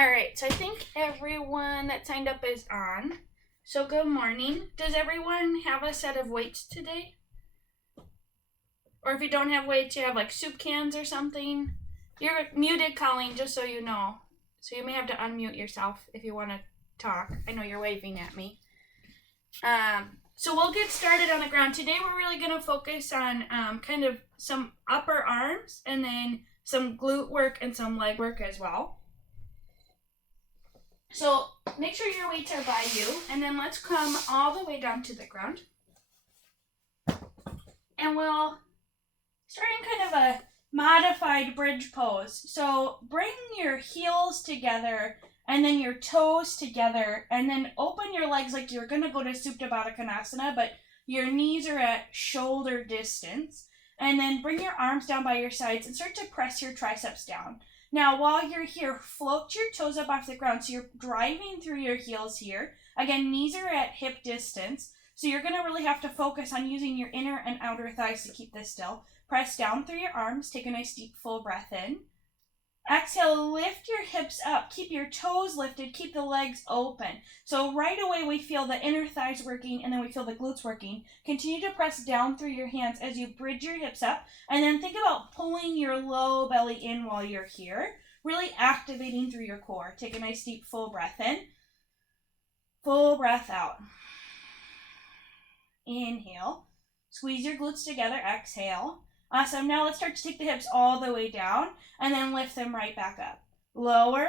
Alright, so I think everyone that signed up is on. So good morning. Does everyone have a set of weights today? Or if you don't have weights, you have like soup cans or something. You're muted, Colleen, just so you know. So you may have to unmute yourself if you want to talk. I know you're waving at me. So we'll get started on the ground. Today we're really going to focus on kind of some upper arms and then some glute work and some leg work as well. So make sure your weights are by you, and then let's come all the way down to the ground. And we'll start in kind of a modified bridge pose. So bring your heels together and then your toes together, and then open your legs like you're going to go to Supta Baddha Konasana, but your knees are at shoulder distance. And then bring your arms down by your sides and start to press your triceps down. Now, while you're here, float your toes up off the ground. So you're driving through your heels here. Again, knees are at hip distance. So you're going to really have to focus on using your inner and outer thighs to keep this still. Press down through your arms. Take a nice deep full breath in. Exhale, lift your hips up. Keep your toes lifted. Keep the legs open. So right away we feel the inner thighs working and then we feel the glutes working. Continue to press down through your hands as you bridge your hips up. And then think about pulling your low belly in while you're here. Really activating through your core. Take a nice deep full breath in. Full breath out. Inhale. Squeeze your glutes together. Exhale. Awesome. Now let's start to take the hips all the way down and then lift them right back up. Lower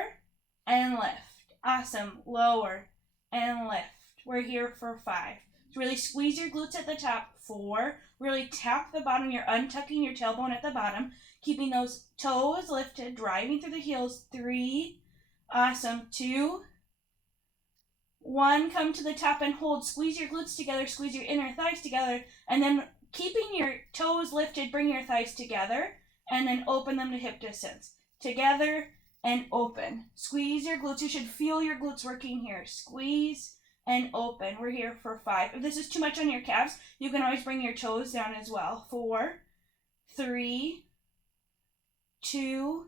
and lift. Awesome. Lower and lift. We're here for 5. So really squeeze your glutes at the top. 4. Really tap the bottom. You're untucking your tailbone at the bottom. Keeping those toes lifted, driving through the heels. 3. Awesome. 2. 1. Come to the top and hold. Squeeze your glutes together. Squeeze your inner thighs together. And then keeping your toes lifted, bring your thighs together and then open them to hip distance. Together and open. Squeeze your glutes. You should feel your glutes working here. Squeeze and open. We're here for 5. If this is too much on your calves, you can always bring your toes down as well. 4, 3, 2,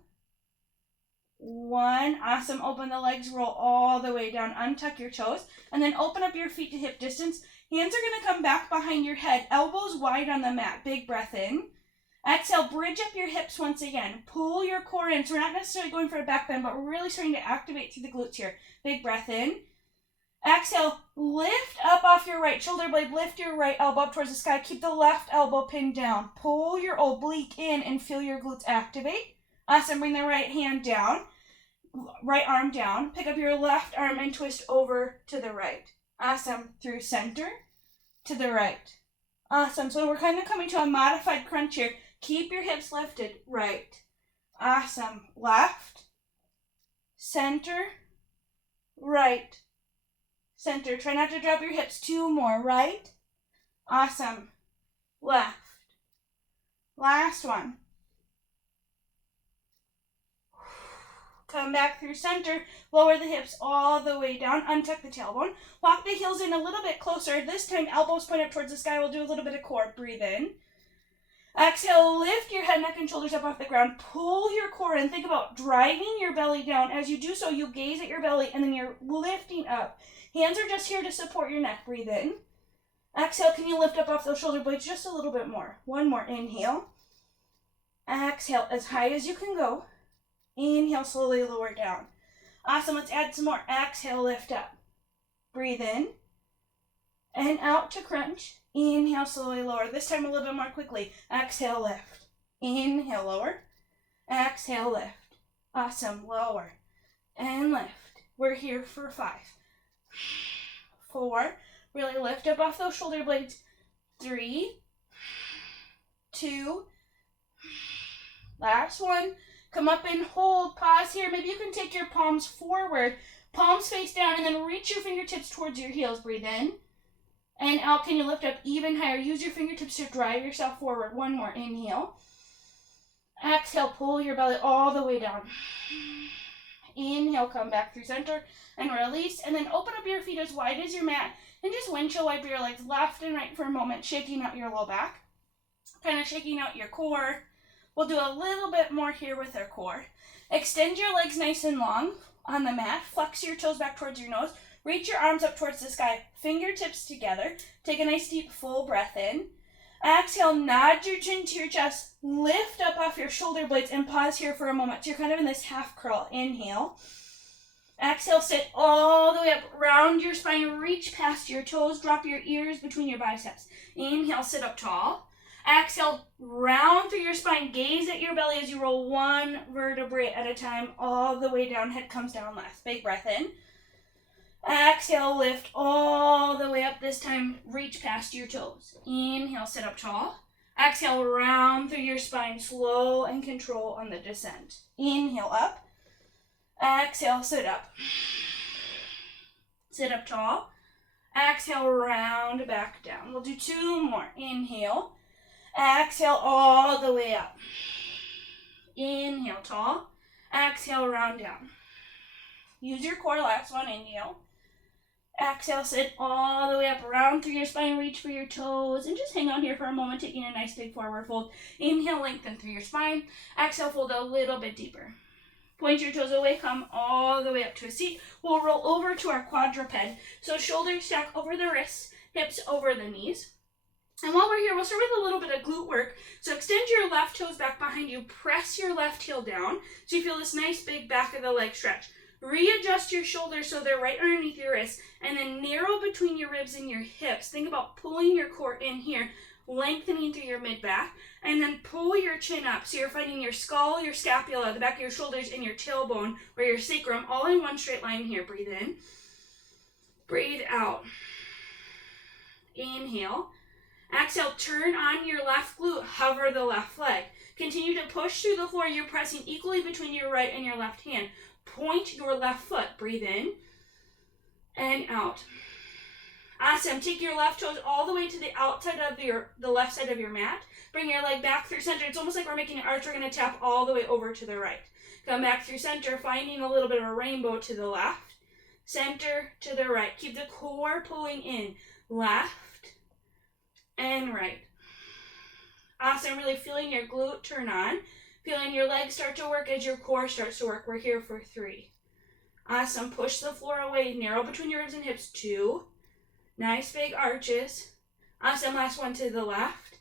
1. Awesome. Open the legs, roll all the way down. Untuck your toes and then open up your feet to hip distance. Hands are going to come back behind your head, elbows wide on the mat. Big breath in. Exhale, bridge up your hips once again. Pull your core in. So we're not necessarily going for a back bend, but we're really starting to activate through the glutes here. Big breath in. Exhale, lift up off your right shoulder blade. Lift your right elbow up towards the sky. Keep the left elbow pinned down. Pull your oblique in and feel your glutes activate. Awesome. Bring the right hand down. Right arm down. Pick up your left arm and twist over to the right. Awesome. Through center to the right. Awesome. So we're kind of coming to a modified crunch here. Keep your hips lifted. Right. Awesome. Left. Center. Right. Center. Try not to drop your hips. 2 more. Right. Awesome. Left. Last one. Come back through center, lower the hips all the way down, untuck the tailbone, walk the heels in a little bit closer. This time, elbows point up towards the sky. We'll do a little bit of core. Breathe in. Exhale, lift your head, neck, and shoulders up off the ground. Pull your core in. Think about driving your belly down. As you do so, you gaze at your belly, and then you're lifting up. Hands are just here to support your neck. Breathe in. Exhale, can you lift up off those shoulder blades just a little bit more? 1 more. Inhale. Exhale, as high as you can go. Inhale, slowly lower down. Awesome. Let's add some more. Exhale, lift up. Breathe in. And out to crunch. Inhale, slowly lower. This time a little bit more quickly. Exhale, lift. Inhale, lower. Exhale, lift. Awesome. Lower. And lift. We're here for 5. 4. Really lift up off those shoulder blades. 3. 2. Last one. Come up and hold. Pause here. Maybe you can take your palms forward. Palms face down and then reach your fingertips towards your heels. Breathe in. And out. Can you lift up even higher? Use your fingertips to drive yourself forward. 1 more. Inhale. Exhale. Pull your belly all the way down. Inhale. Come back through center and release. And then open up your feet as wide as your mat. And just windshield wipe your legs left and right for a moment. Shaking out your low back. Kind of shaking out your core. We'll do a little bit more here with our core. Extend your legs nice and long. on the mat. Flex your toes back towards your nose. Reach your arms up towards the sky. Fingertips together. Take a nice deep full breath in. Exhale, nod your chin to your chest. Lift up off your shoulder blades and pause here for a moment. So you're kind of in this half curl. Inhale. Exhale, sit all the way up, round your spine, reach past your toes, drop your ears between your biceps. Inhale, sit up tall. Exhale, round through your spine, gaze at your belly as you roll one vertebrae at a time, all the way down, head comes down last. Big breath in. Exhale, lift all the way up, this time reach past your toes. Inhale, sit up tall. Exhale, round through your spine, slow and control on the descent. Inhale, up. Exhale, sit up. Sit up tall. Exhale, round back down. We'll do two more. Inhale. Exhale, all the way up. Inhale, tall. Exhale, round down. Use your core, last one. Inhale. Exhale, sit all the way up, round through your spine, reach for your toes, and just hang on here for a moment, taking a nice big forward fold. Inhale, lengthen through your spine. Exhale, fold a little bit deeper. Point your toes away, come all the way up to a seat. We'll roll over to our quadruped. So shoulders stack over the wrists, hips over the knees. And while we're here, we'll start with a little bit of glute work. So extend your left toes back behind you, press your left heel down so you feel this nice big back of the leg stretch. Readjust your shoulders so they're right underneath your wrists, and then narrow between your ribs and your hips. Think about pulling your core in here, lengthening through your mid-back, and then pull your chin up so you're finding your skull, your scapula, the back of your shoulders, and your tailbone or your sacrum all in one straight line here. Breathe in. Breathe out. Inhale. Exhale, turn on your left glute, hover the left leg. Continue to push through the floor. You're pressing equally between your right and your left hand. Point your left foot. Breathe in and out. Awesome. Take your left toes all the way to the outside of the left side of your mat. Bring your leg back through center. It's almost like we're making an arch. We're going to tap all the way over to the right. Come back through center, finding a little bit of a rainbow to the left. Center to the right. Keep the core pulling in. Left and right. Awesome. Really feeling your glute turn on. Feeling your legs start to work as your core starts to work. We're here for 3. Awesome. Push the floor away. Narrow between your ribs and hips. 2. Nice big arches. Awesome. Last one to the left.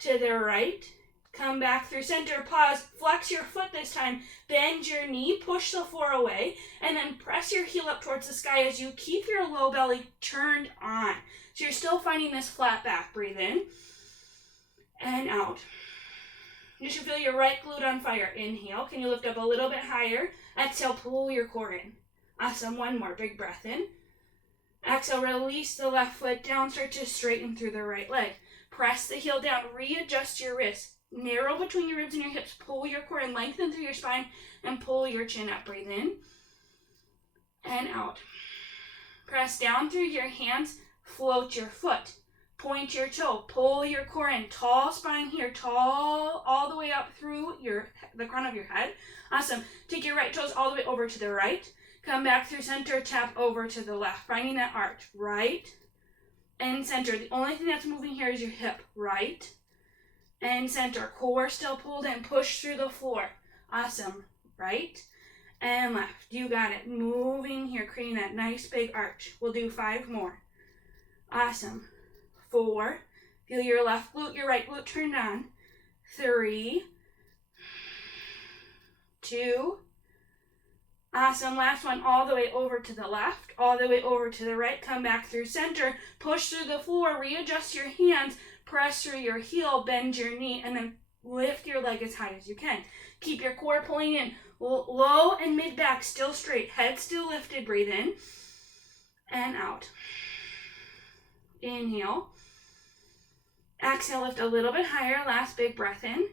To the right. Come back through center. Pause. Flex your foot this time. Bend your knee. Push the floor away. And then press your heel up towards the sky as you keep your low belly turned on. So you're still finding this flat back. Breathe in and out. You should feel your right glute on fire. Inhale. Can you lift up a little bit higher? Exhale. Pull your core in. Awesome. One more. Big breath in. Exhale. Release the left foot down. Start to straighten through the right leg. Press the heel down. Readjust your wrists. Narrow between your ribs and your hips. Pull your core in. Lengthen through your spine. And pull your chin up. Breathe in and out. Press down through your hands. Float your foot. Point your toe. Pull your core in. Tall spine here. Tall all the way up through the crown of your head. Awesome. Take your right toes all the way over to the right. Come back through center. Tap over to the left. Finding that arch. Right and center. The only thing that's moving here is your hip. Right and center. Core still pulled in. Push through the floor. Awesome. Right and left. You got it. Moving here. Creating that nice big arch. We'll do 5 more. Awesome. 4. Feel your left glute, your right glute turned on. 3. 2. Awesome. Last one, all the way over to the left, all the way over to the right. Come back through center. Push through the floor. Readjust your hands. Press through your heel. Bend your knee. And then lift your leg as high as you can. Keep your core pulling in. Low and mid back still straight. Head still lifted. Breathe in and out. Inhale. Exhale, lift a little bit higher. Last big breath in.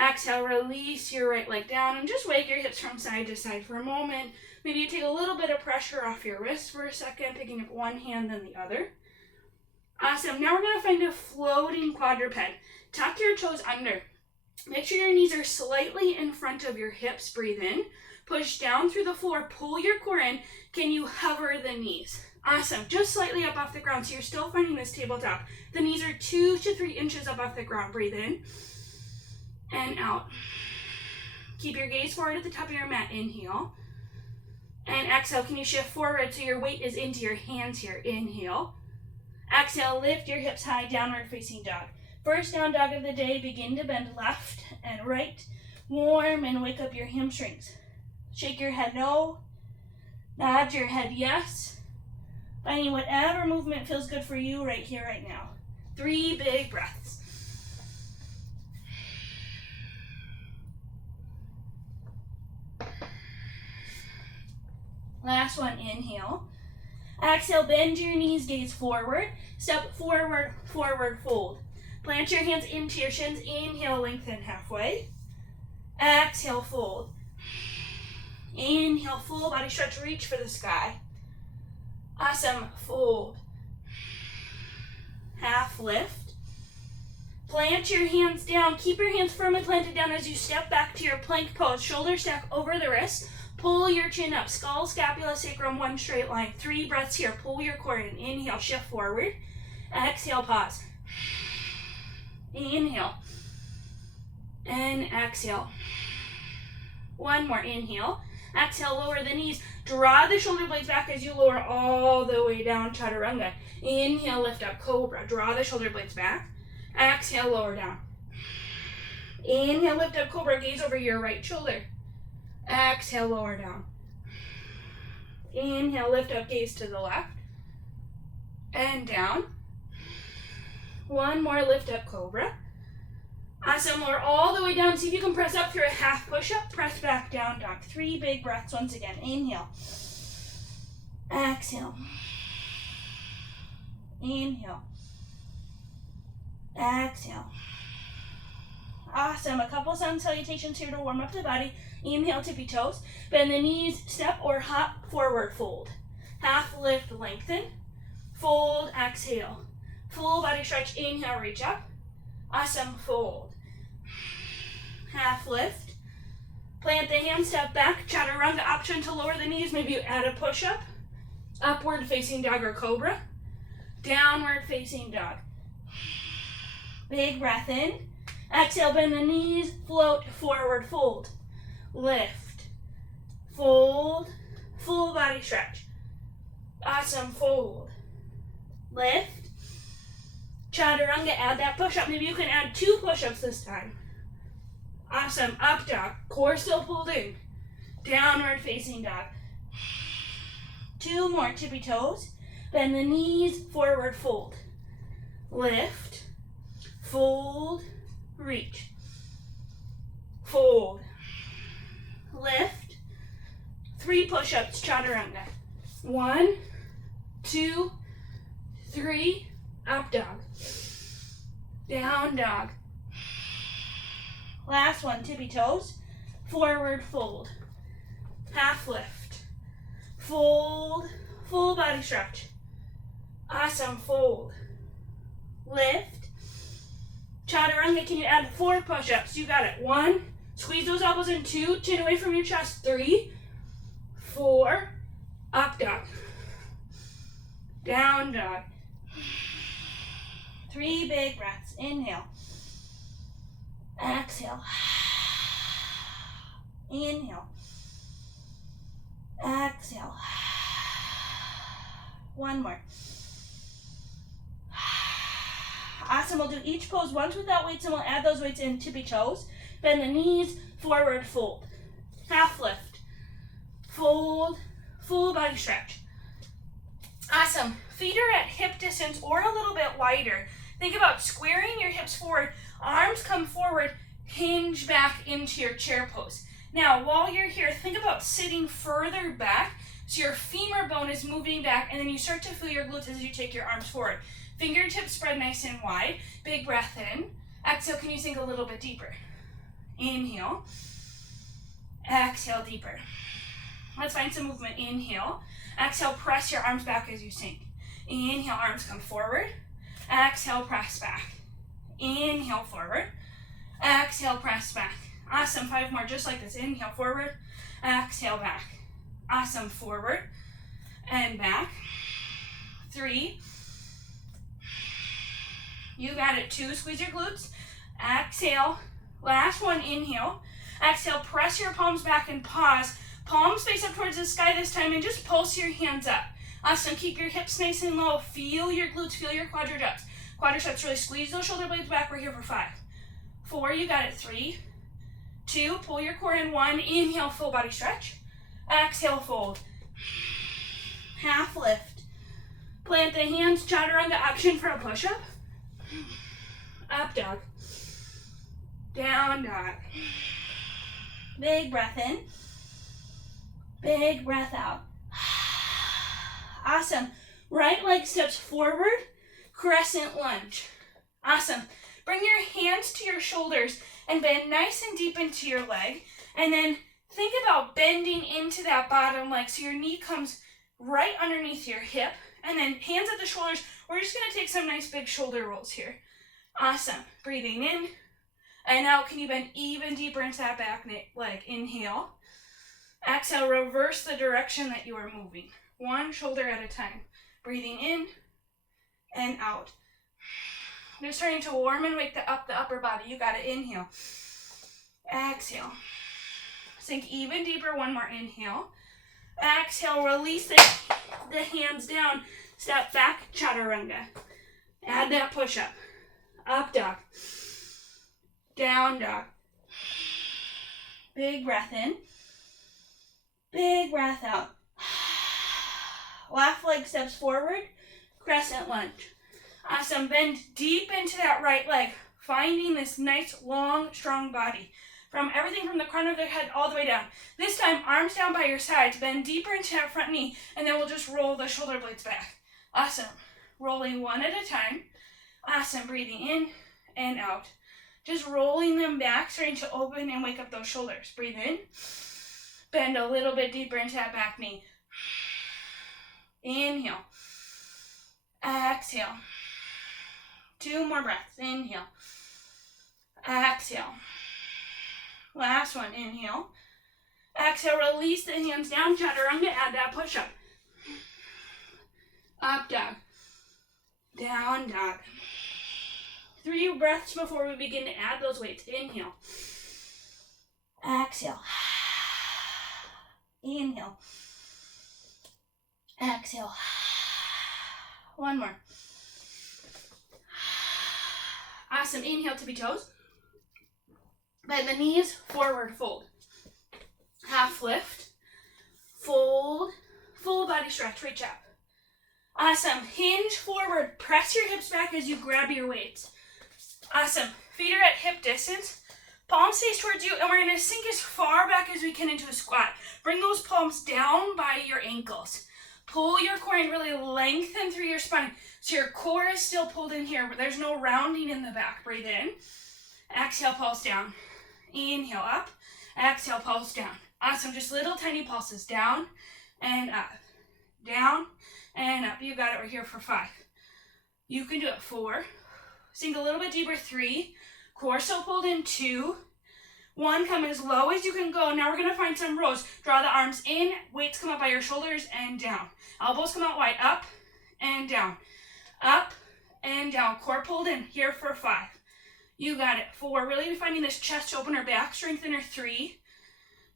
Exhale, release your right leg down and just wake your hips from side to side for a moment. Maybe you take a little bit of pressure off your wrist for a second, picking up one hand then the other. Awesome. Now we're going to find a floating quadruped. Tuck your toes under. Make sure your knees are slightly in front of your hips. Breathe in. Push down through the floor. Pull your core in. Can you hover the knees? Awesome. Just slightly up off the ground, so you're still finding this tabletop. The knees are 2 to 3 inches up off the ground. Breathe in and out. Keep your gaze forward at the top of your mat. Inhale And exhale, can you shift forward so your weight is into your hands here? Inhale. Exhale, lift your hips high, downward facing dog. First down dog of the day, begin to bend left and right. Warm and wake up your hamstrings. Shake your head no. Nod your head yes. Finding whatever movement feels good for you right here, right now. 3 big breaths. Last one, inhale. Exhale, bend your knees, gaze forward. Step forward, forward fold. Plant your hands into your shins. Inhale, lengthen halfway. Exhale, fold. Inhale, full body stretch, reach for the sky. Awesome, fold. Half lift. Plant your hands down. Keep your hands firmly planted down as you step back to your plank pose. Shoulders stack over the wrists. Pull your chin up. Skull, scapula, sacrum, one straight line. 3 breaths here. Pull your core in. Inhale, shift forward. Exhale, pause. Inhale. And exhale. One more. Inhale. Exhale, lower the knees. Draw the shoulder blades back as you lower all the way down, chaturanga. Inhale, lift up, cobra. Draw the shoulder blades back. Exhale, lower down. Inhale, lift up, cobra. Gaze over your right shoulder. Exhale, lower down. Inhale, lift up, gaze to the left. And down. One more, lift up, cobra. Awesome, lower all the way down. See if you can press up through a half push-up. Press back down, dog. 3 big breaths once again. Inhale. Exhale. Inhale. Exhale. Awesome. A couple sun salutations here to warm up the body. Inhale, tippy toes. Bend the knees, step or hop, forward fold. Half lift, lengthen. Fold, exhale. Full body stretch, inhale, reach up. Awesome, fold. Half lift. Plant the hands, step back. Chaturanga, option to lower the knees. Maybe you add a push-up. Upward facing dog or cobra. Downward facing dog. Big breath in. Exhale, bend the knees, float, forward fold. Lift. Fold. Full body stretch. Awesome, fold. Lift. Chaturanga, add that push-up. Maybe you can add 2 push-ups this time. Awesome, up dog. Core still pulled in. Downward facing dog. 2 more, tippy toes. Bend the knees, forward fold. Lift. Fold. Reach. Fold. Lift. 3 push-ups, chaturanga. 1, 2, 3. Up dog. Down dog. Last one, tippy toes. Forward fold. Half lift. Fold. Full body stretch. Awesome, fold. Lift. Chaturanga, can you add 4 push-ups? You got it. 1. Squeeze those elbows in. 2. Chin away from your chest. 3. 4. Up dog. Down dog. 3 big breaths. Inhale. Exhale. Inhale. Exhale. One more. Awesome. We'll do each pose once without weights, and we'll add those weights in tippy toes. Bend the knees, forward fold. Half lift. Fold. Full body stretch. Awesome. Feet are at hip distance or a little bit wider. Think about squaring your hips forward. Arms come forward. Hinge back into your chair pose. Now, while you're here, think about sitting further back so your femur bone is moving back, and then you start to feel your glutes as you take your arms forward. Fingertips spread nice and wide. Big breath in. Exhale, can you sink a little bit deeper? Inhale. Exhale, deeper. Let's find some movement. Inhale. Exhale, press your arms back as you sink. Inhale, arms come forward. Exhale, press back. Inhale, forward. Exhale, press back. Awesome, 5 more, just like this. Inhale, forward. Exhale, back. Awesome, forward and back. 3. You got it. 2, squeeze your glutes. Exhale. Last one, inhale. Exhale, press your palms back and pause. Palms face up towards the sky this time and just pulse your hands up. Awesome. Keep your hips nice and low. Feel your glutes, feel your quadriceps. Quadriceps, really squeeze those shoulder blades back. We're here for 5, 4, you got it. 3, 2, pull your core in. 1, inhale, full body stretch. Exhale, fold. Half lift. Plant the hands, chaturanga option for a push-up. Up dog. Down dog. Big breath in. Big breath out. Awesome. Right leg steps forward, crescent lunge. Awesome. Bring your hands to your shoulders and bend nice and deep into your leg. And then think about bending into that bottom leg so your knee comes right underneath your hip. And then hands at the shoulders. We're just going to take some nice big shoulder rolls here. Awesome. Breathing in and out. Can you bend even deeper into that back leg? Inhale. Exhale, reverse the direction that you are moving. One shoulder at a time. Breathing in and out. Just starting to warm and wake the upper body. You got it. Inhale. Exhale. Sink even deeper. One more. Inhale. Exhale. Release the hands down. Step back. Chaturanga. Add that push up. Up dog. Down dog. Big breath in. Big breath out. Left leg steps forward, crescent lunge. Awesome. Bend deep into that right leg, finding this nice, long, strong body. From everything from the crown of the head all the way down. This time, arms down by your sides. Bend deeper into that front knee, and then we'll just roll the shoulder blades back. Awesome. Rolling one at a time. Awesome. Breathing in and out. Just rolling them back, starting to open and wake up those shoulders. Breathe in. Bend a little bit deeper into that back knee. Inhale. Exhale. 2 more breaths. Inhale. Exhale. Last one. Inhale. Exhale. Release the hands down. Chaturanga. Add that push-up. Up dog. Down dog. 3 breaths before we begin to add those weights. Inhale. Exhale. Inhale. Exhale. One more. Awesome. Inhale, tippy toes. Bend the knees, forward fold. Half lift. Fold. Full body stretch. Reach up. Awesome. Hinge forward. Press your hips back as you grab your weights. Awesome. Feet are at hip distance. Palms face towards you, and we're going to sink as far back as we can into a squat. Bring those palms down by your ankles. Pull your core and really lengthen through your spine. So your core is still pulled in here, but there's no rounding in the back. Breathe in. Exhale, pulse down. Inhale, up. Exhale, pulse down. Awesome. Just little tiny pulses. Down and up. Down and up. You got it. We're here for 5. You can do it. 4. Sink a little bit deeper. 3. Core still pulled in. 2. 1, come as low as you can go. Now we're going to find some rows. Draw the arms in. Weights come up by your shoulders and down. Elbows come out wide. Up and down. Up and down. Core pulled in. Here for 5. You got it. 4. Really finding this chest opener, back strengthener. 3.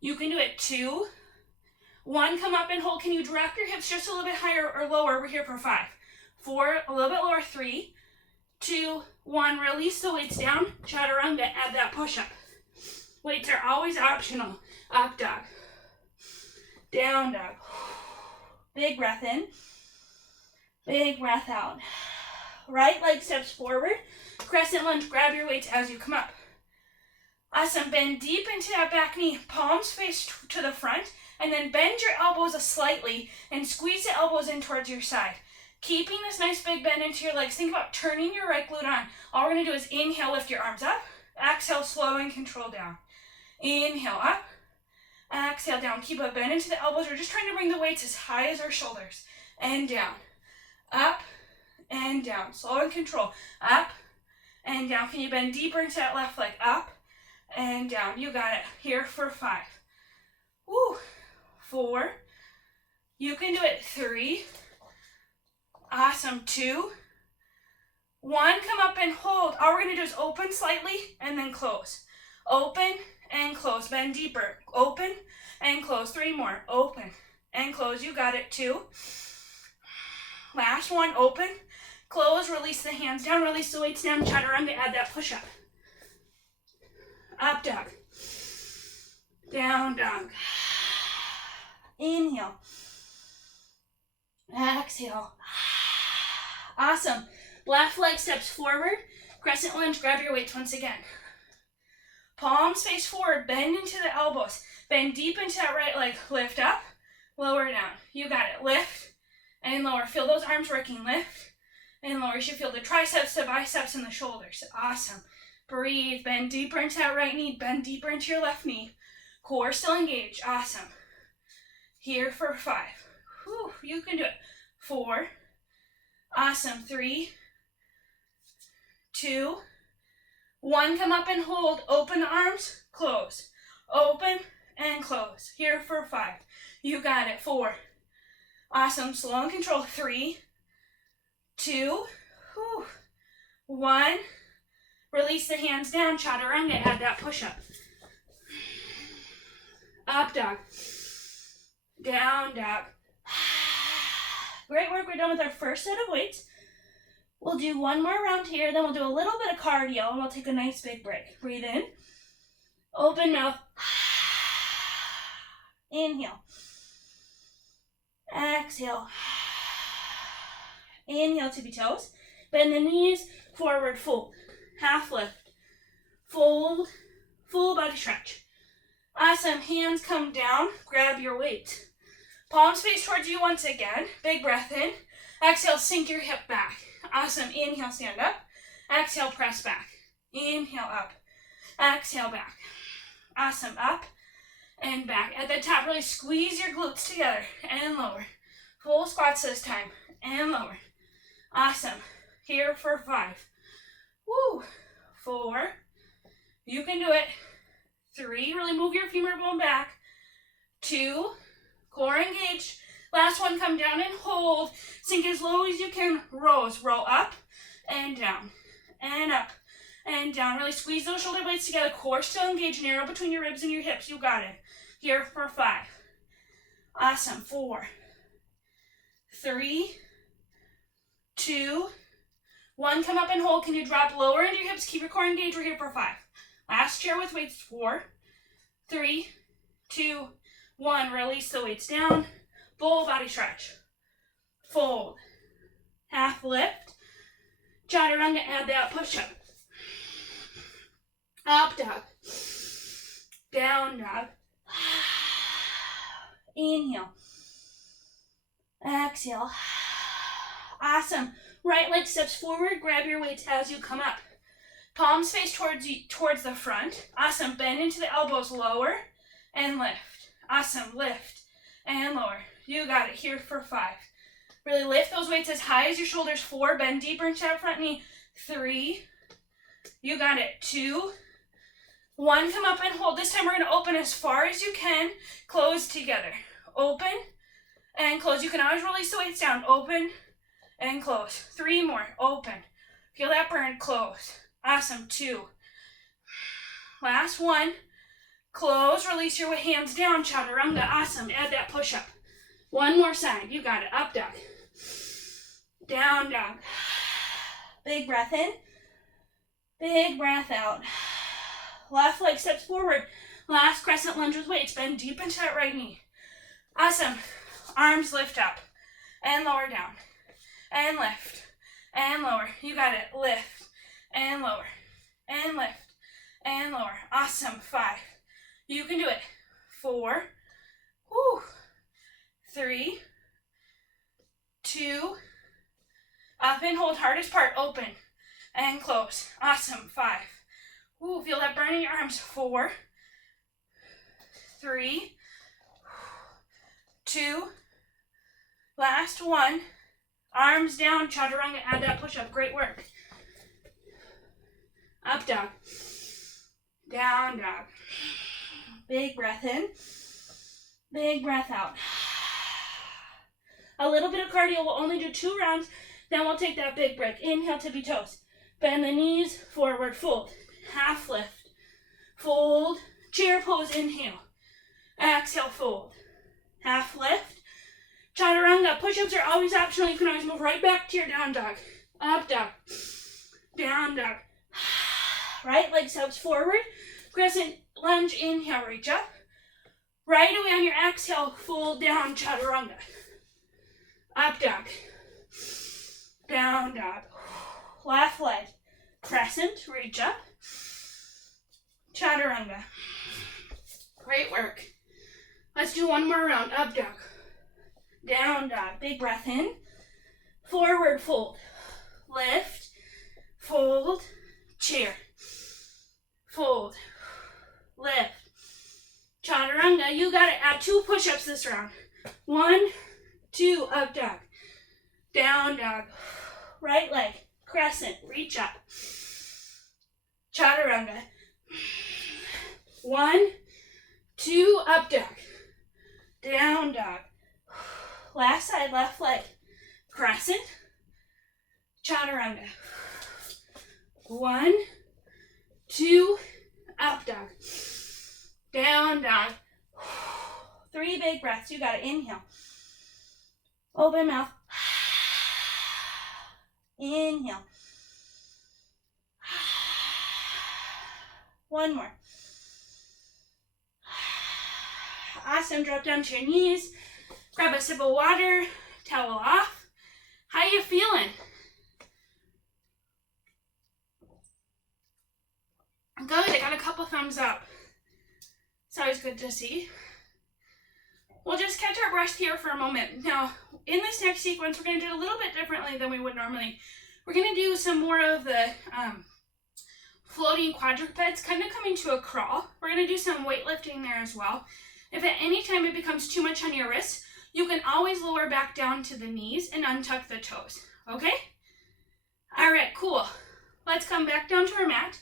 You can do it. 2. 1, come up and hold. Can you drop your hips just a little bit higher or lower? We're here for 5. 4, a little bit lower. 3, 2, 1. Release the weights down. Chaturanga. Add that push-up. Weights are always optional. Up dog. Down dog. Big breath in. Big breath out. Right leg steps forward. Crescent lunge. Grab your weights as you come up. Awesome. Bend deep into that back knee. Palms face to the front. And then bend your elbows slightly and squeeze the elbows in towards your side. Keeping this nice big bend into your legs. Think about turning your right glute on. All we're going to do is inhale, lift your arms up. Exhale, slow and control down. Inhale, up. Exhale, down. Keep a bend into the elbows. We're just trying to bring the weights as high as our shoulders. And down. Up and down. Slow and control. Up and down. Can you bend deeper into that left leg? Up and down. You got it. Here for 5. Woo. 4. You can do it. 3. Awesome. 2. 1, come up and hold. All we're going to do is open slightly and then close. Open and close. Bend deeper. Open and close. 3 more. Open and close. You got it. 2. Last one. Open, close, release the hands down, release the weights down, chaturanga, add that push-up. Up dog. Down dog. Inhale. Exhale. Awesome. Left leg steps forward. Crescent lunge, grab your weights once again. Palms face forward, bend into the elbows. Bend deep into that right leg. Lift up, lower down. You got it. Lift and lower. Feel those arms working. Lift and lower. You should feel the triceps, the biceps, and the shoulders. Awesome. Breathe. Bend deeper into that right knee. Bend deeper into your left knee. Core still engaged. Awesome. Here for 5. Whew, you can do it. 4. Awesome. 3, 2, 1. Come up and hold. Open the arms. Close. Open and close. Here for 5. You got it. 4. Awesome. Slow and control. 3, 2, 1. Release the hands down. Chaturanga. Add that push-up. Up dog. Down dog. Great work. We're done with our first set of weights. We'll do one more round here, then we'll do a little bit of cardio, and we'll take a nice big break. Breathe in. Open mouth. Inhale. Exhale. Inhale, tippy toes. Bend the knees, forward fold. Half lift. Fold, full body stretch. Awesome. Hands come down. Grab your weight. Palms face towards you once again. Big breath in. Exhale, sink your hip back. Awesome. Inhale, stand up. Exhale, press back. Inhale, up. Exhale, back. Awesome. Up and back. At the top, really squeeze your glutes together and lower. Full squats this time and lower. Awesome. Here for 5. Woo. 4. You can do it. 3. Really move your femur bone back. 2. Core engaged. Last one, come down and hold. Sink as low as you can. Rows. Roll up and down and up and down. Really squeeze those shoulder blades together. Core still engaged. Narrow between your ribs and your hips. You got it. Here for 5. Awesome. 4, 3, 2, 1. Come up and hold. Can you drop lower into your hips? Keep your core engaged. We're here for 5. Last chair with weights. 4, 3, 2, 1. Release the weights down. Full body stretch. Fold. Half lift. Chaturanga, add that push-up. Up dog. Down dog. Inhale. Exhale. Awesome. Right leg steps forward. Grab your weights as you come up. Palms face towards the front. Awesome. Bend into the elbows. Lower and lift. Awesome. Lift and lower. You got it. Here for 5. Really lift those weights as high as your shoulders. 4. Bend deeper into that front knee. 3. You got it. 2. 1. Come up and hold. This time we're going to open as far as you can. Close together. Open and close. You can always release the weights down. Open and close. 3 more. Open. Feel that burn. Close. Awesome. 2. Last 1. Close. Release your hands down. Chaturanga. Awesome. Add that push-up. 1 more side. You got it. Up dog. Down dog. Big breath in. Big breath out. Left leg steps forward. Last crescent lunge with weights. Bend deep into that right knee. Awesome. Arms lift up and lower down. And lift and lower. You got it. Lift and lower. And lift and lower. Awesome. 5. You can do it. 4. Woo. 3, 2, up and hold. Hardest part. Open and close. Awesome. 5. Ooh, feel that burn in your arms. 4, 3, 2, last 1. Arms down. Chaturanga. Add that push-up. Great work. Up dog. Down dog. Big breath in. Big breath out. A little bit of cardio. We'll only do 2 rounds. Then we'll take that big break. Inhale, tippy toes. Bend the knees, forward fold. Half lift. Fold. pose, inhale. Exhale, fold. Half lift. Chaturanga. Push-ups are always optional. You can always move right back to your down dog. Up dog. Down dog. Right leg steps forward. Crescent lunge, inhale, reach up. Right away on your exhale, fold down, chaturanga. Up dog. Down dog. Left leg. Crescent, reach up. Chaturanga. Great work. Let's do one more round. Up dog. Down dog. Big breath in. Forward fold. Lift. Fold. Chair. Fold. Lift. Chaturanga. You got to add 2 push-ups this round. 1, 2. Up dog. Down dog. Right leg. Crescent. Reach up. Chaturanga. 1, 2. Up dog. Down dog. Last side, left leg. Crescent. Chaturanga. 1, 2. Up dog. Down dog. 3 big breaths. You got it. Inhale. Open mouth. Inhale. 1 more. Awesome. Drop down to your knees. Grab a sip of water. Towel off. How you feeling? Good. I got a couple thumbs up. It's always good to see. We'll just catch our breath here for a moment. Now, in this next sequence, we're going to do it a little bit differently than we would normally. We're going to do some more of the floating quadrupeds, kind of coming to a crawl. We're going to do some weightlifting there as well. If at any time it becomes too much on your wrists, you can always lower back down to the knees and untuck the toes. Okay? All right, cool. Let's come back down to our mat.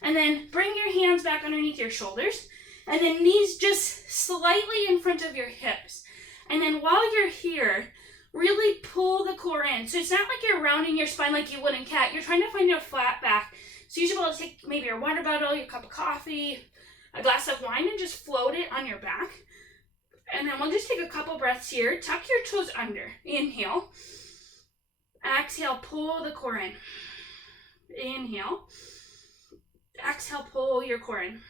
And then bring your hands back underneath your shoulders. And then knees just slightly in front of your hips. And then while you're here, really pull the core in. So it's not like you're rounding your spine like you would in cat. You're trying to find a flat back. So you should be able to take maybe your water bottle, your cup of coffee, a glass of wine, and just float it on your back. And then we'll just take a couple breaths here. Tuck your toes under. Inhale. Exhale, pull the core in. Inhale. Exhale, pull your core in.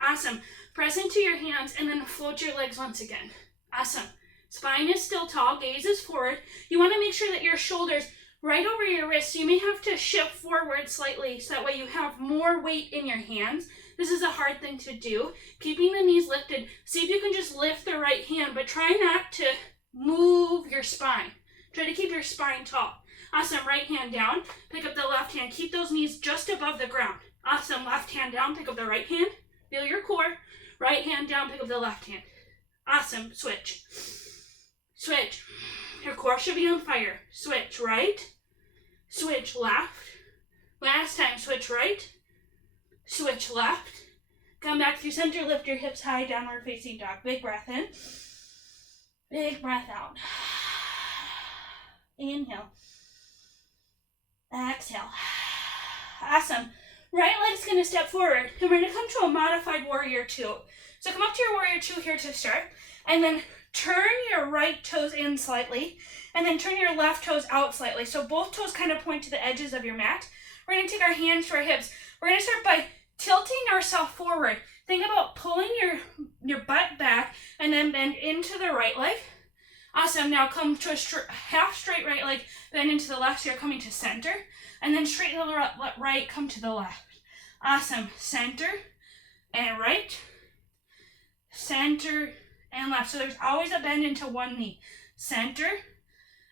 Awesome. Press into your hands and then float your legs once again. Awesome. Spine is still tall, gaze is forward. You want to make sure that your shoulders right over your wrists. So you may have to shift forward slightly so that way you have more weight in your hands. This is a hard thing to do. Keeping the knees lifted. See if you can just lift the right hand, but try not to move your spine. Try to keep your spine tall. Awesome. Right hand down. Pick up the left hand. Keep those knees just above the ground. Awesome. Left hand down. Pick up the right hand. Feel your core. Right hand down. Pick up the left hand. Awesome. Switch. Switch. Your core should be on fire. Switch right. Switch left. Last time. Switch right. Switch left. Come back through center. Lift your hips high. Downward facing dog. Big breath in. Big breath out. Inhale. Exhale. Awesome. Right leg's going to step forward, and we're going to come to a modified warrior 2. So come up to your warrior 2 here to start, and then turn your right toes in slightly, and then turn your left toes out slightly. So both toes kind of point to the edges of your mat. We're going to take our hands to our hips. We're going to start by tilting ourselves forward. Think about pulling your butt back, and then bend into the right leg. Awesome. Now come to a half straight right leg, bend into the left, so you're coming to center. And then straight to the right, come to the left. Awesome. Center and right. Center and left. So there's always a bend into one knee. Center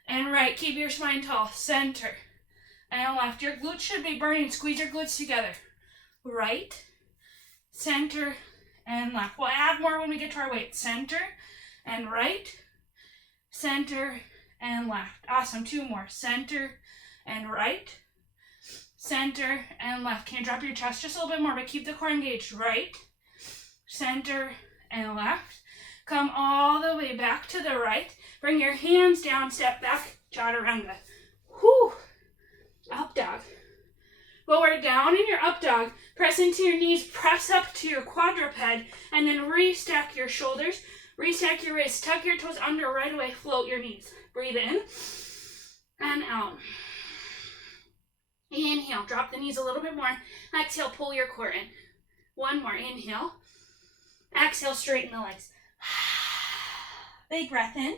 and right. Keep your spine tall. Center and left. Your glutes should be burning. Squeeze your glutes together. Right, center, and left. We'll add more when we get to our weight. Center and right. Center and left. Awesome. 2 more. Center and right. Center and left. Can you drop your chest just a little bit more, but keep the core engaged. Right, center, and left. Come all the way back to the right. Bring your hands down, step back, chaturanga. Whew. Up dog. Lower down in your up dog. Press into your knees, press up to your quadruped, and then restack your shoulders, restack your wrists, tuck your toes under right away, float your knees. Breathe in and out. Inhale, drop the knees a little bit more. Exhale, pull your core in. One more, inhale. Exhale, straighten the legs. Big breath in.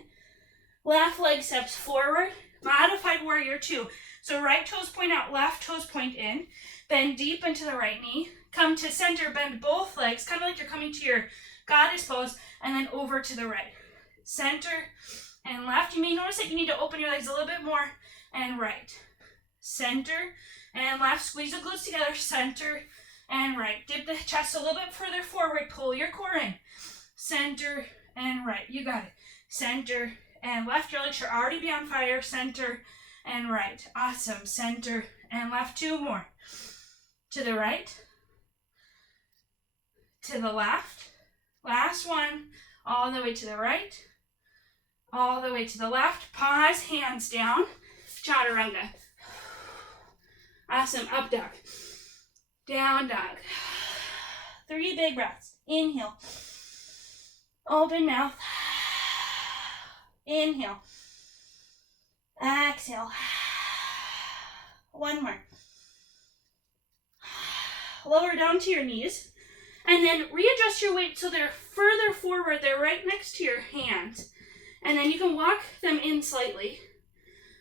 Left leg steps forward. Modified warrior 2. So right toes point out, left toes point in. Bend deep into the right knee. Come to center, bend both legs, kind of like you're coming to your goddess pose, and then over to the right. Center and left. You may notice that you need to open your legs a little bit more, and right. Center and left. Squeeze the glutes together, center and right. Dip the chest a little bit further forward, pull your core in. Center and right. You got it. Center and left. Your legs should already be on fire. Center and right. Awesome. Center and left. 2 more. To the right. To the left. Last one. All the way to the right. All the way to the left. Pause. Hands down. Chaturanga. Awesome. Up dog. Down dog. 3 big breaths. Inhale. Open mouth. Inhale. Exhale. 1 more. Lower down to your knees. And then readjust your weight so they're further forward. They're right next to your hands. And then you can walk them in slightly.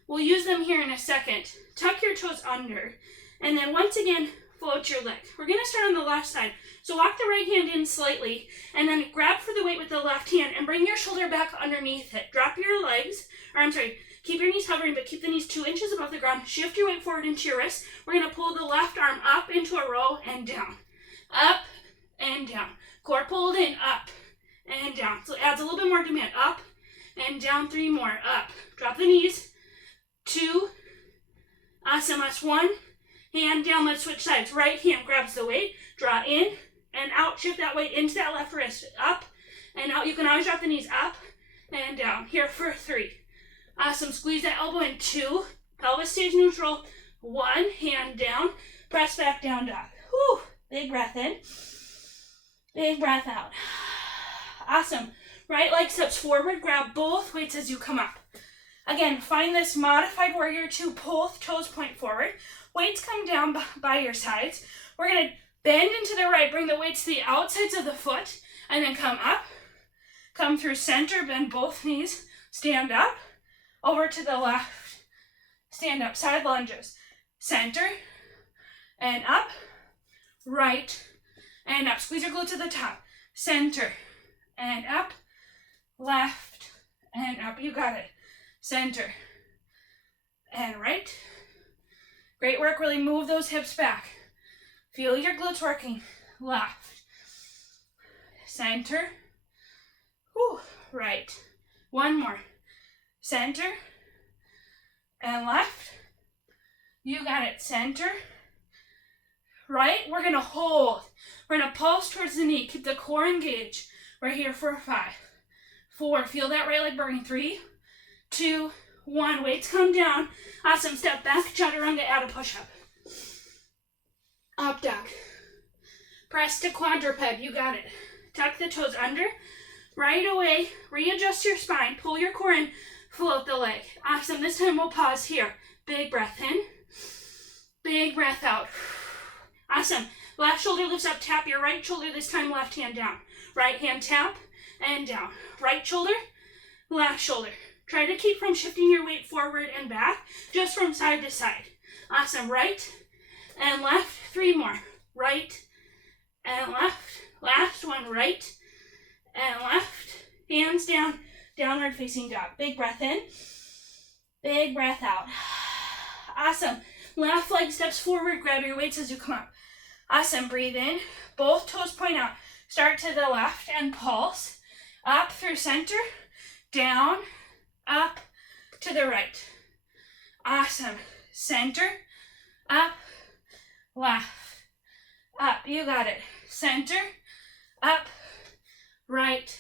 We'll use them here in a second. Tuck your toes under. And then once again, float your leg. We're going to start on the left side. So walk the right hand in slightly. And then grab for the weight with the left hand. And bring your shoulder back underneath it. Drop your legs. Keep your knees hovering, but keep the knees 2 inches above the ground. Shift your weight forward into your wrist. We're going to pull the left arm up into a row and down. Up and down. Core pulled in, up and down. So it adds a little bit more demand. Up and down. 3 more. Up. Drop the knees. 2. Awesome. Last 1. Hand down. Let's switch sides. Right hand grabs the weight. Draw in and out. Shift that weight into that left wrist. Up and out. You can always drop the knees up and down. Here for 3. Awesome. Squeeze that elbow in. 2. Pelvis stays neutral. 1. Hand down. Press back down dog. Whew. Big breath in. Big breath out. Awesome. Right leg steps forward. Grab both weights as you come up. Again, find this modified warrior 2. Both toes point forward. Weights come down by your sides. We're going to bend into the right. Bring the weights to the outsides of the foot. And then come up. Come through center. Bend both knees. Stand up. Over to the left. Stand up. Side lunges. Center. And up. Right. And up. Squeeze your glutes to the top. Center. And up. Left. And up. You got it. Center. And right. Great work. Really move those hips back. Feel your glutes working. Left. Center. Whew. Right. 1 more. Center. And left. You got it. Center. Right. We're going to hold. We're going to pulse towards the knee. Keep the core engaged. We're here for 5. 4. Feel that right leg burning. 3, 2, 1. Weights come down. Awesome. Step back. Chaturanga. Add a push-up. Up dog. Press to quadruped. You got it. Tuck the toes under. Right away. Readjust your spine. Pull your core in. Float the leg. Awesome. This time we'll pause here. Big breath in. Big breath out. Awesome. Left shoulder lifts up. Tap your right shoulder. This time left hand down. Right hand tap and down. Right shoulder. Left shoulder. Try to keep from shifting your weight forward and back. Just from side to side. Awesome. Right and left. 3 more. Right and left. Last one. Right and left. Hands down. Downward facing dog. Big breath in. Big breath out. Awesome. Left leg steps forward. Grab your weights as you come up. Awesome. Breathe in. Both toes point out. Start to the left and pulse. Up through center. Down. Up to the right. Awesome. Center. Up. Left. Up. You got it. Center. Up. Right.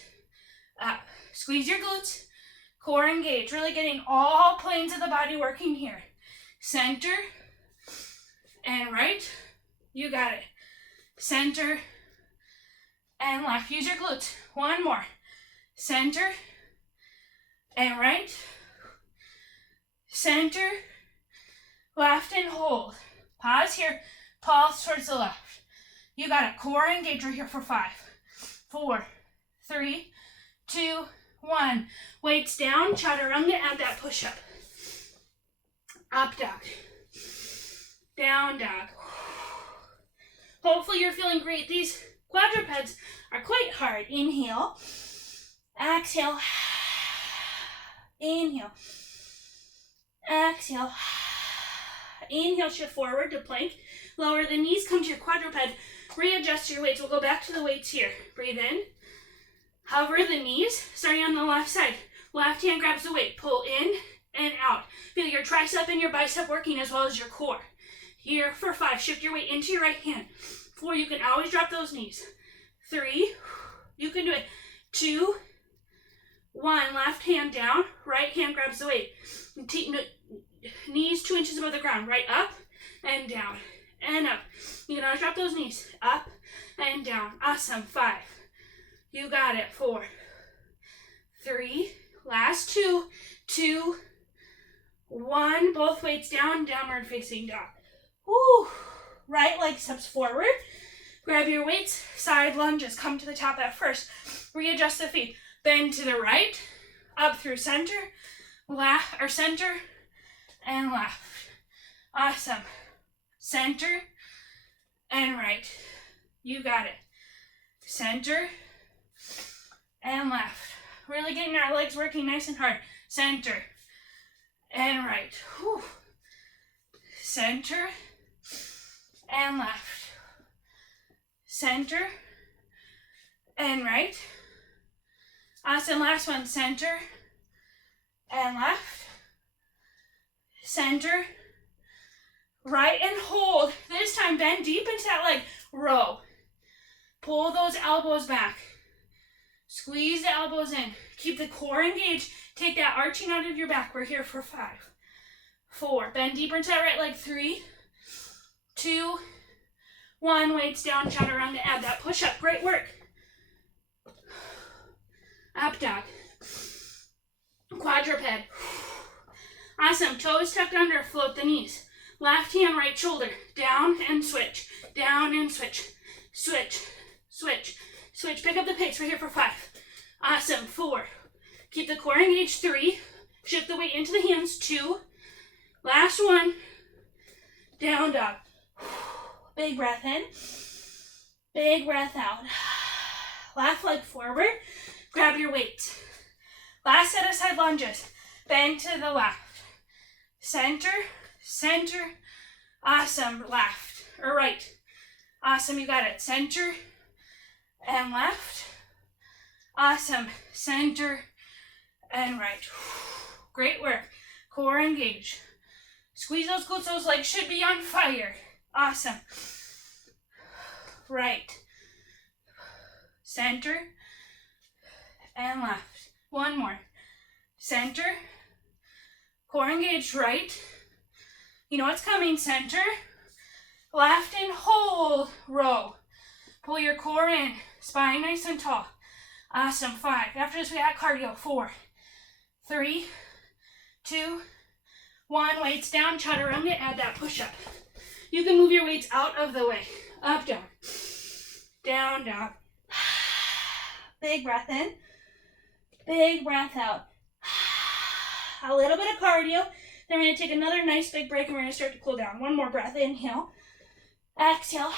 Up. Squeeze your glutes. Core engage. Really getting all planes of the body working here. Center. and right. You got it. Center and left. Use your glutes. One more. Center and right. Center, left, and hold. Pause here. Pulse towards the left. You got it. Core engage right here for 5, 4, 3, 2, 1. Weights down. Chaturanga. Add that push-up. Up dog. Down dog. Hopefully you're feeling great. These quadrupeds are quite hard. Inhale. Exhale. Inhale. Exhale. Inhale, shift forward to plank. Lower the knees, come to your quadruped. Readjust your weights. We'll go back to the weights here. Breathe in. Hover the knees, starting on the left side. Left hand grabs the weight. Pull in and out. Feel your tricep and your bicep working as well as your core. Here for 5. Shift your weight into your right hand. 4. You can always drop those knees. 3. You can do it. 2. 1. Left hand down. Right hand grabs the weight. Knees 2 inches above the ground. Right up and down and up. You can always drop those knees. Up and down. Awesome. 5. You got it. 4. 3. Last 2. 2. 1. Both weights down. Downward facing dog. Woo. Right leg steps forward. Grab your weights. Side lunges. Come to the top at first. Readjust the feet. Bend to the right. Up through center. Left or center and left. Awesome. Center and right. You got it. Center and left. Really getting our legs working nice and hard. Center and right. Whew. Center and left. Center and right. Awesome. Last one. Center and left. Center, right, and hold. This time, bend deep into that leg. Row. Pull those elbows back. Squeeze the elbows in. Keep the core engaged. Take that arching out of your back. We're here for 5, 4. Bend deeper into that right leg. 3, 2, 1. Weights down. Chaturanga. Add that push-up. Great work. Up dog. Quadruped. Awesome. Toes tucked under. Float the knees. Left hand, right shoulder. Down and switch. Down and switch. Switch. Switch. Switch. Pick up the pace. We're here for 5. Awesome. 4. Keep the core engaged. 3. Shift the weight into the hands. 2. Last 1. Down dog. Big breath in. Big breath out. Left leg forward. Grab your weights. Last set of side lunges. Bend to the left. Center, center. Awesome. Left or right. Awesome. You got it. Center and left. Awesome. Center and right. Great work. Core engage. Squeeze those glutes. Those legs should be on fire. Awesome. Right. Center and left. One more. Center. Core engaged. Right. You know what's coming. Center. Left and hold. Row. Pull your core in. Spine nice and tall. Awesome. 5. After this we got cardio. 4, 3, 2, 1. Weights down. Chaturanga. Add that push-up. You can move your weights out of the way. Up dog. Down dog. Big breath in. Big breath out. A little bit of cardio. Then we're going to take another nice big break and we're going to start to cool down. One more breath. Inhale. Exhale.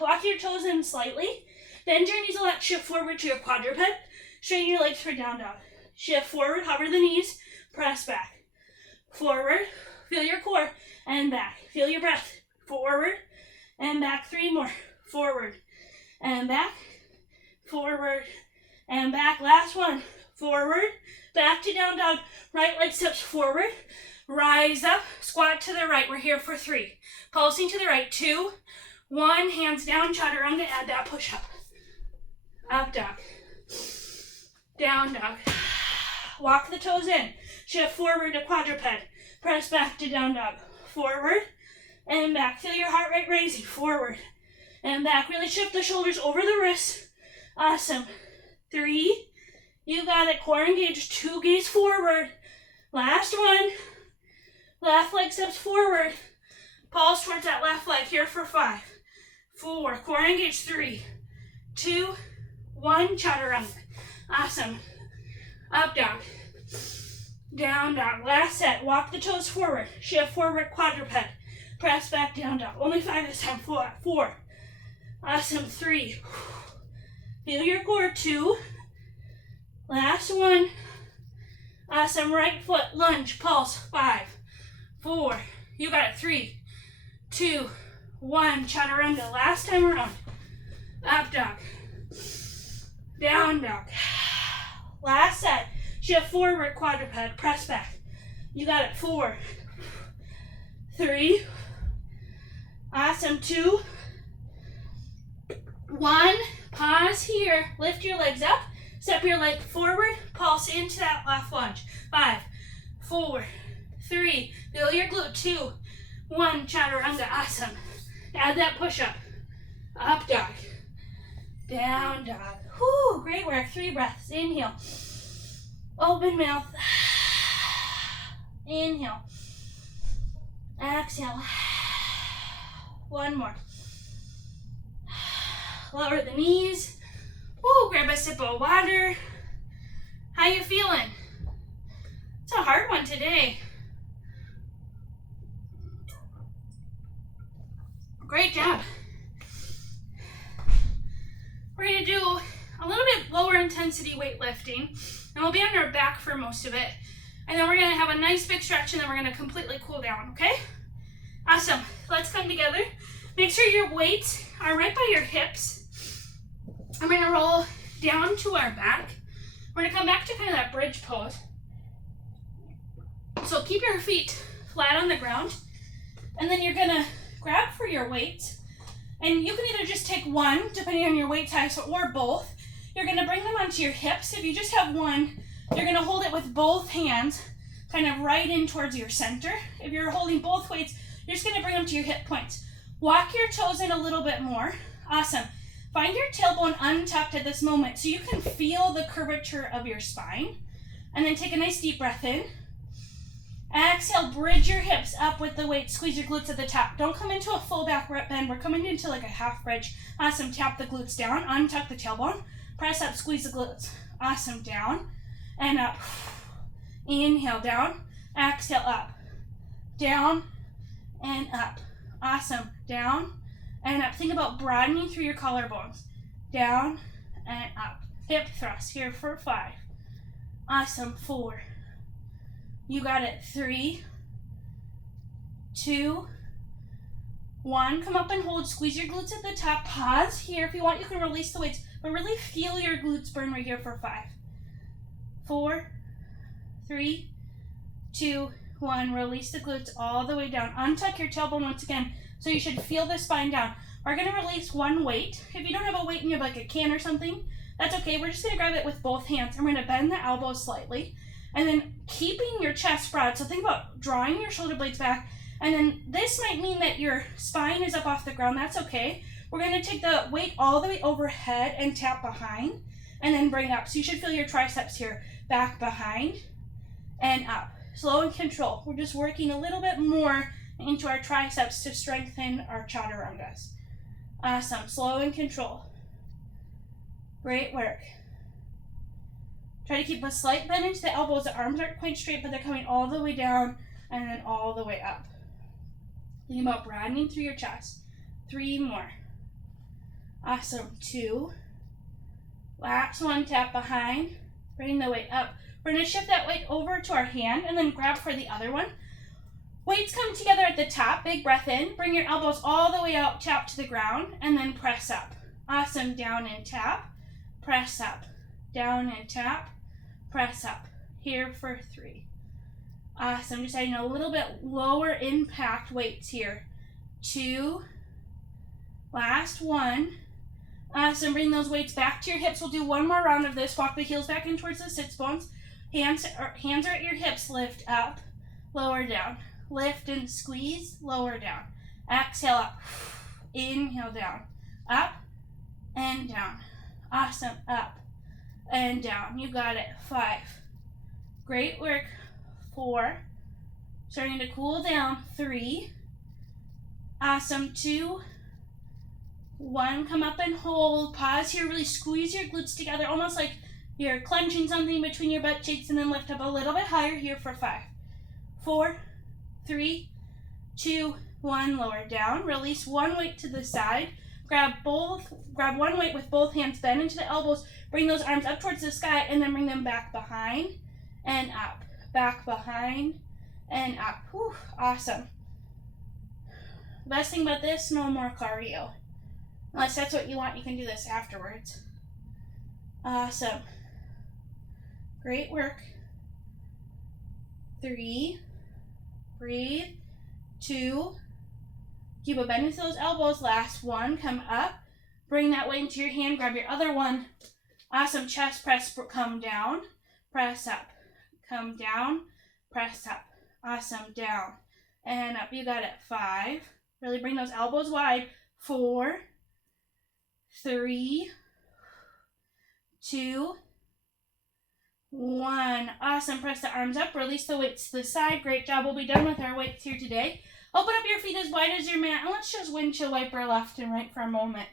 Walk your toes in slightly. Bend your knees a lot. Shift forward to your quadruped. Straighten your legs for down dog. Shift forward. Hover the knees. Press back. Forward. Feel your core. And back. Feel your breath. Forward. And back. 3 more. Forward. And back. Forward. And back. Last one. Forward. Back to down dog. Right leg steps forward. Rise up. Squat to the right. We're here for 3. Pulsing to the right. 2, 1. Hands down. Chaturanga. Add that push up. Up dog. Down dog. Walk the toes in. Shift forward to quadruped. Press back to down dog. Forward. and back. Feel your heart rate raising. Forward and back. Really shift the shoulders over the wrists. Awesome. 3. You got it. Core engaged. 2, gaze forward. Last one. Left leg steps forward. Pulse towards that left leg here for 5, 4. Core engaged. 3, 2, 1. Chaturanga. Awesome. Up dog. Down dog. Last set. Walk the toes forward. Shift forward quadruped. Press back down dog. Only 5 this time. 4. Awesome. 3. Feel your core. 2. Last one. Awesome. Right foot lunge. Pulse. 5, 4. You got it. 3, 2, 1. Chaturanga. Last time around. Up dog. Down dog. Last set. Shift forward quadruped. Press back. You got it. 4, 3. Awesome. 2, 1. Pause here. Lift your legs up. Step your leg forward. Pulse into that left lunge. 5, 4, 3. Feel your glute. 2, 1. Chaturanga. Awesome. Add that push up. Up dog. Down dog. Whoo, great work. 3 breaths. Inhale. Open mouth. Inhale. Exhale. 1 more. Lower the knees. Woo, grab a sip of water. How you feeling? It's a hard one today. Great job. We're going to do a little bit lower intensity weightlifting, and we'll be on our back for most of it. And then we're going to have a nice big stretch, and then we're going to completely cool down, okay? Awesome. Let's come together. Make sure your weights are right by your hips. I'm going to roll down to our back. We're going to come back to kind of that bridge pose. So keep your feet flat on the ground, and then you're going to grab for your weights. And you can either just take one, depending on your weight size, or both. You're going to bring them onto your hips. If you just have one, you're going to hold it with both hands, kind of right in towards your center. If you're holding both weights, you're just going to bring them to your hip points. Walk your toes in a little bit more. Awesome. Find your tailbone untucked at this moment so you can feel the curvature of your spine. And then take a nice deep breath in. Exhale, bridge your hips up with the weight. Squeeze your glutes at the top. Don't come into a full back bend. We're coming into like a half bridge. Awesome. Tap the glutes down. Untuck the tailbone. Press up. Squeeze the glutes. Awesome. Down and up. Inhale. Down. Exhale. Up. Down and up. Awesome. Down and up. Think about broadening through your collarbones. Down and up. Hip thrust here for 5. Awesome. 4. You got it. 3, 2, 1. Come up and hold. Squeeze your glutes at the top. Pause here. If you want, you can release the weights, but really feel your glutes burn right here for 5, 4, 3, 2, 1. Release the glutes all the way down. Untuck your tailbone once again, so you should feel the spine down. We're going to release one weight. If you don't have a weight and you have like a can or something, that's okay. We're just going to grab it with both hands. And we're going to bend the elbows slightly. And then keeping your chest broad. So think about drawing your shoulder blades back. And then this might mean that your spine is up off the ground. That's okay. We're going to take the weight all the way overhead and tap behind. And then bring up. So you should feel your triceps here. Back, behind, and up. Slow and control. We're just working a little bit more into our triceps to strengthen our chaturangas. Awesome. Slow and control. Great work. Try to keep a slight bend into the elbows. The arms aren't quite straight, but they're coming all the way down and then all the way up. Think about broadening through your chest. 3 more. Awesome. 2. Last one. Tap behind. Bring the weight up. We're going to shift that weight over to our hand and then grab for the other one. Weights come together at the top. Big breath in. Bring your elbows all the way out. Tap to the ground and then press up. Awesome. Down and tap. Press up. Down and tap. Press up. Here for 3. Awesome. Just adding a little bit lower impact weights here. 2. Last one. Awesome. Bring those weights back to your hips. We'll do one more round of this. Walk the heels back in towards the sits bones. Hands are at your hips. Lift up. Lower down. Lift and squeeze. Lower down. Exhale up. Inhale down. Up and down. Awesome. Up and down. You got it. 5. Great work. 4. Starting to cool down. 3. Awesome. 2. 1. Come up and hold. Pause here. Really squeeze your glutes together, almost like you're clenching something between your butt cheeks, and then lift up a little bit higher here for 5. 4, 3, 2, 1. Lower down. Release one weight to the side. Grab one weight with both hands. Bend into the elbows. Bring those arms up towards the sky, and then bring them back behind and up. Back behind and up. Whew, awesome. The best thing about this, no more cardio. Unless that's what you want, you can do this afterwards. Awesome. Great work. 3. Breathe. 2. Keep a bend into those elbows. Last 1. Come up. Bring that weight into your hand. Grab your other one. Awesome. Chest press. Come down. Press up. Come down. Press up. Awesome. Down and up. You got it. 5. Really bring those elbows wide. 4, 3, 2, 1. Awesome. Press the arms up. Release the weights to the side. Great job. We'll be done with our weights here today. Open up your feet as wide as your mat, and let's just windshield wiper left and right for a moment.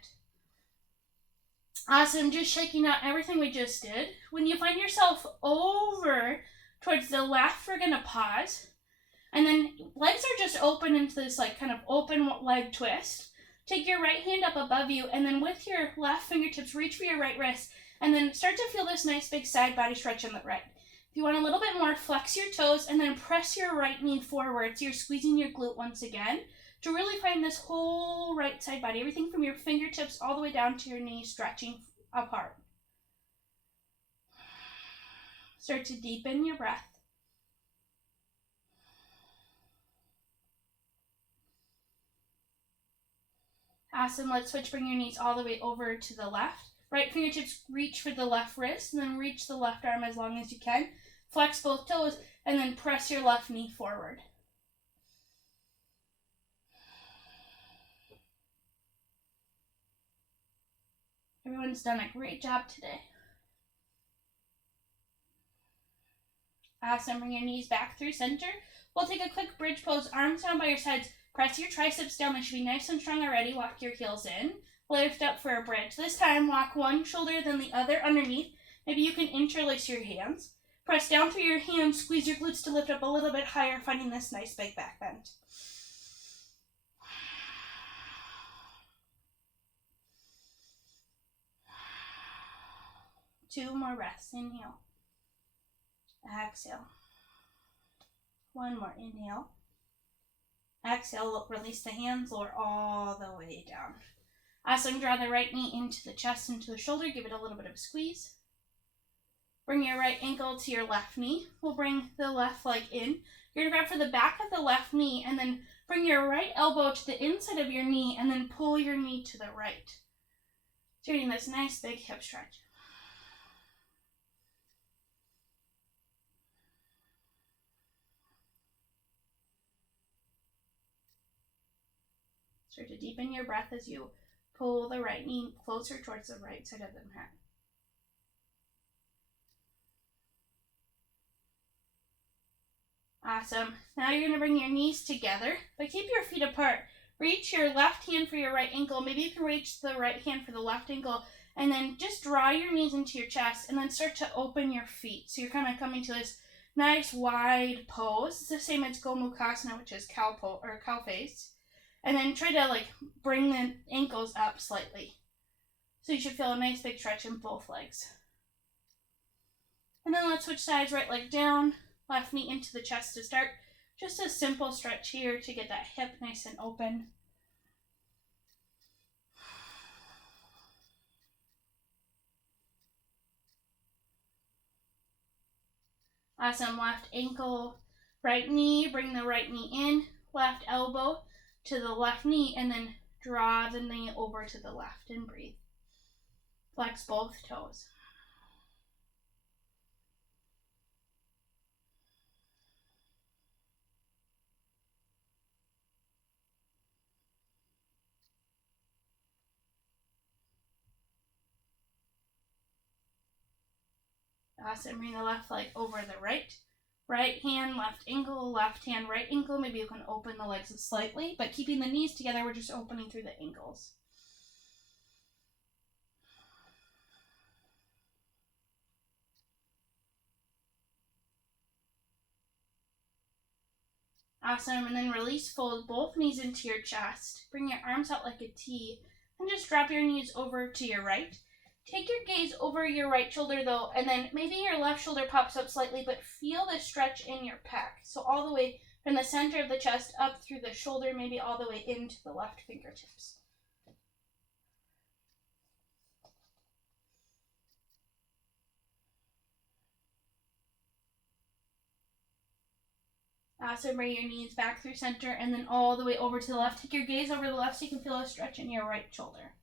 Awesome. Just shaking out everything we just did. When you find yourself over towards the left, we're going to pause. And then legs are just open into this like kind of open leg twist. Take your right hand up above you, and then with your left fingertips, reach for your right wrist, and then start to feel this nice big side body stretch on the right. If you want a little bit more, flex your toes and then press your right knee forward. So you're squeezing your glute once again to really find this whole right side body. Everything from your fingertips all the way down to your knees stretching apart. Start to deepen your breath. Awesome. Let's switch. Bring your knees all the way over to the left. Right fingertips reach for the left wrist, and then reach the left arm as long as you can. Flex both toes, and then press your left knee forward. Everyone's done a great job today. Awesome. Bring your knees back through center. We'll take a quick bridge pose. Arms down by your sides. Press your triceps down. They should be nice and strong already. Walk your heels in. Lift up for a bridge. This time, walk one shoulder, then the other underneath. Maybe you can interlace your hands. Press down through your hands. Squeeze your glutes to lift up a little bit higher, finding this nice big back bend. Two more breaths. Inhale. Exhale. One more. Inhale. Exhale. Release the hands. Lower all the way down. Awesome. Draw the right knee into the chest, into the shoulder. Give it a little bit of a squeeze. Bring your right ankle to your left knee. We'll bring the left leg in. You're going to grab for the back of the left knee, and then bring your right elbow to the inside of your knee, and then pull your knee to the right. So you're getting this nice big hip stretch. Start to deepen your breath as you pull the right knee closer towards the right side of the mat. Awesome. Now you're going to bring your knees together, but keep your feet apart. Reach your left hand for your right ankle. Maybe you can reach the right hand for the left ankle, and then just draw your knees into your chest, and then start to open your feet. So you're kind of coming to this nice wide pose. It's the same as Gomukhasana, which is cow face. And then try to bring the ankles up slightly. So you should feel a nice big stretch in both legs. And then let's switch sides, right leg down, left knee into the chest to start. Just a simple stretch here to get that hip nice and open. Awesome. Left ankle, right knee, bring the right knee in, left elbow to the left knee, and then draw the knee over to the left and breathe. Flex both toes. Awesome. Bring the left leg over the right. Right hand, left ankle, left hand, right ankle. Maybe you can open the legs slightly, but keeping the knees together, we're just opening through the ankles. Awesome. And then release, fold both knees into your chest. Bring your arms out like a T, and just drop your knees over to your right. Take your gaze over your right shoulder though, and then maybe your left shoulder pops up slightly, but feel the stretch in your pec. So all the way from the center of the chest up through the shoulder, maybe all the way into the left fingertips. Awesome. Bring your knees back through center and then all the way over to the left. Take your gaze over the left so you can feel a stretch in your right shoulder.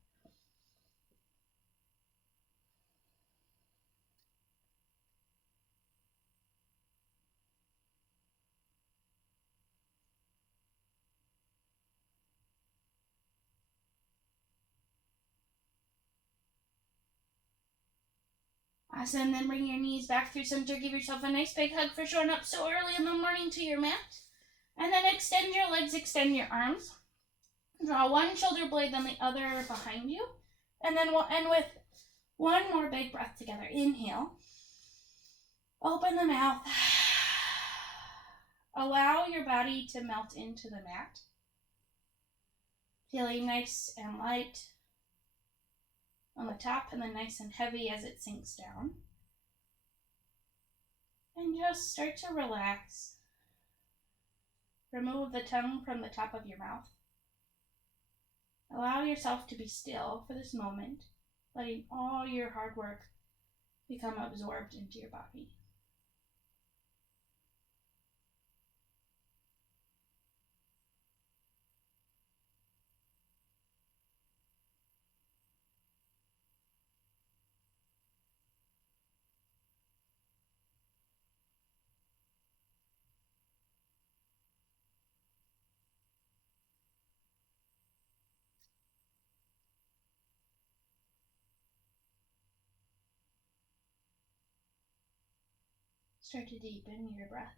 Awesome. Then bring your knees back through center. Give yourself a nice big hug for showing up so early in the morning to your mat. And then extend your legs, extend your arms. Draw one shoulder blade, then the other behind you. And then we'll end with one more big breath together. Inhale. Open the mouth. Allow your body to melt into the mat. Feeling nice and light on the top and then nice and heavy as it sinks down. And just start to relax. Remove the tongue from the top of your mouth. Allow yourself to be still for this moment, letting all your hard work become absorbed into your body. Start to deepen your breath.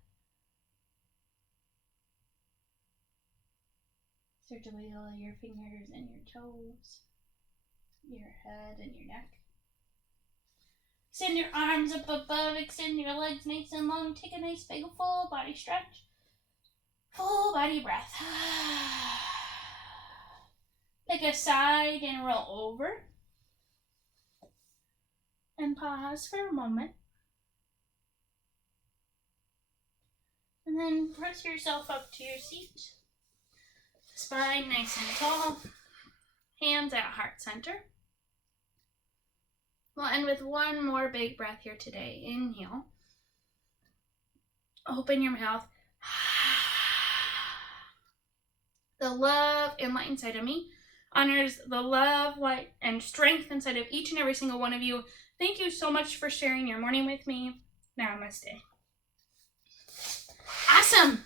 Start to wiggle your fingers and your toes, your head and your neck. Extend your arms up above, extend your legs nice and long. Take a nice big full body stretch. Full body breath. Pick a side and roll over. And pause for a moment. And then press yourself up to your seat. Spine nice and tall. Hands at heart center. We'll end with one more big breath here today. Inhale. Open your mouth. The love and light inside of me honors the love, light, and strength inside of each and every single one of you. Thank you so much for sharing your morning with me. Namaste. Awesome.